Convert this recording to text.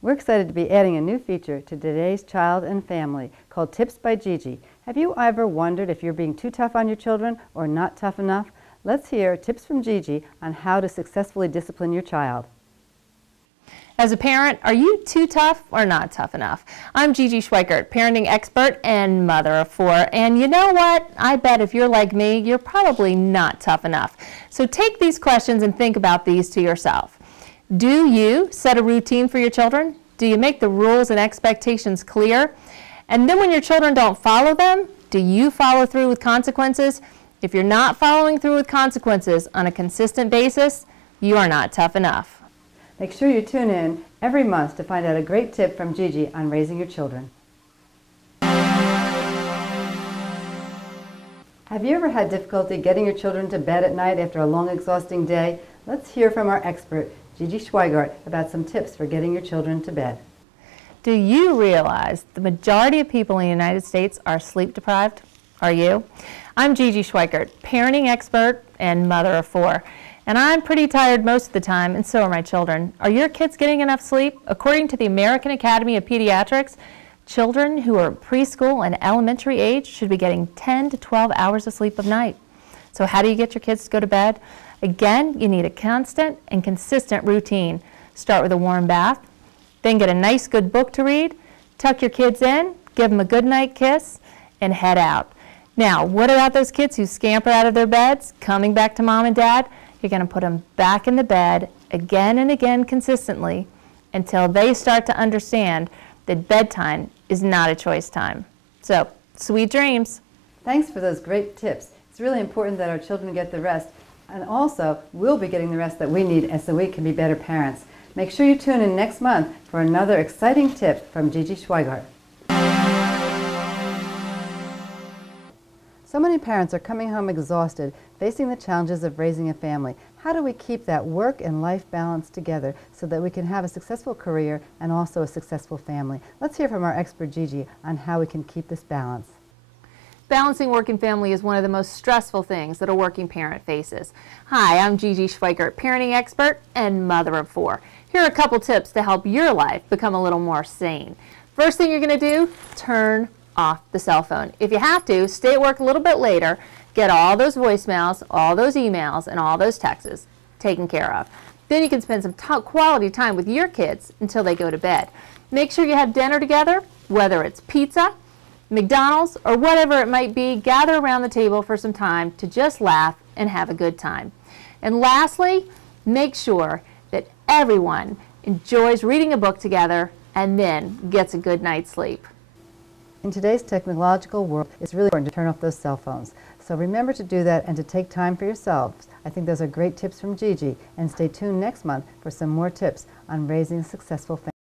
We're excited to be adding a new feature to today's Child and Family called Tips by Gigi. Have you ever wondered if you're being too tough on your children or not tough enough? Let's hear tips from Gigi on how to successfully discipline your child. As a parent, are you too tough or not tough enough? I'm Gigi Schweikert, parenting expert and mother of 4. And you know what? I bet if you're like me, you're probably not tough enough. So take these questions and think about these to yourself. Do you set a routine for your children? Do you make the rules and expectations clear? And then when your children don't follow them, do you follow through with consequences? If you're not following through with consequences on a consistent basis, you are not tough enough. Make sure you tune in every month to find out a great tip from Gigi on raising your children. Have you ever had difficulty getting your children to bed at night after a long, exhausting day? Let's hear from our expert, Gigi Schweikert, about some tips for getting your children to bed. Do you realize the majority of people in the United States are sleep deprived? Are you? I'm Gigi Schweikert, parenting expert and mother of 4. And I'm pretty tired most of the time, and so are my children. Are your kids getting enough sleep? According to the American Academy of Pediatrics, children who are preschool and elementary age should be getting 10 to 12 hours of sleep a night. So how do you get your kids to go to bed? Again, you need a constant and consistent routine. Start with a warm bath, then get a nice good book to read, tuck your kids in, give them a good night kiss, and head out. Now, what about those kids who scamper out of their beds, coming back to mom and dad? You're going to put them back in the bed again and again consistently until they start to understand that bedtime is not a choice time. So, sweet dreams. Thanks for those great tips. It's really important that our children get the rest, and also we'll be getting the rest that we need so we can be better parents. Make sure you tune in next month for another exciting tip from Gigi Schweikert. So many parents are coming home exhausted, facing the challenges of raising a family. How do we keep that work and life balance together so that we can have a successful career and also a successful family? Let's hear from our expert Gigi on how we can keep this balance. Balancing work and family is one of the most stressful things that a working parent faces. Hi, I'm Gigi Schweikert, parenting expert and mother of 4. Here are a couple tips to help your life become a little more sane. First thing you're going to do, turn off the cell phone. If you have to, stay at work a little bit later, get all those voicemails, all those emails, and all those texts taken care of. Then you can spend some quality time with your kids until they go to bed. Make sure you have dinner together, whether it's pizza, McDonald's, or whatever it might be. Gather around the table for some time to just laugh and have a good time. And lastly, make sure that everyone enjoys reading a book together and then gets a good night's sleep. In today's technological world, it's really important to turn off those cell phones. So remember to do that and to take time for yourselves. I think those are great tips from Gigi. And stay tuned next month for some more tips on raising a successful family.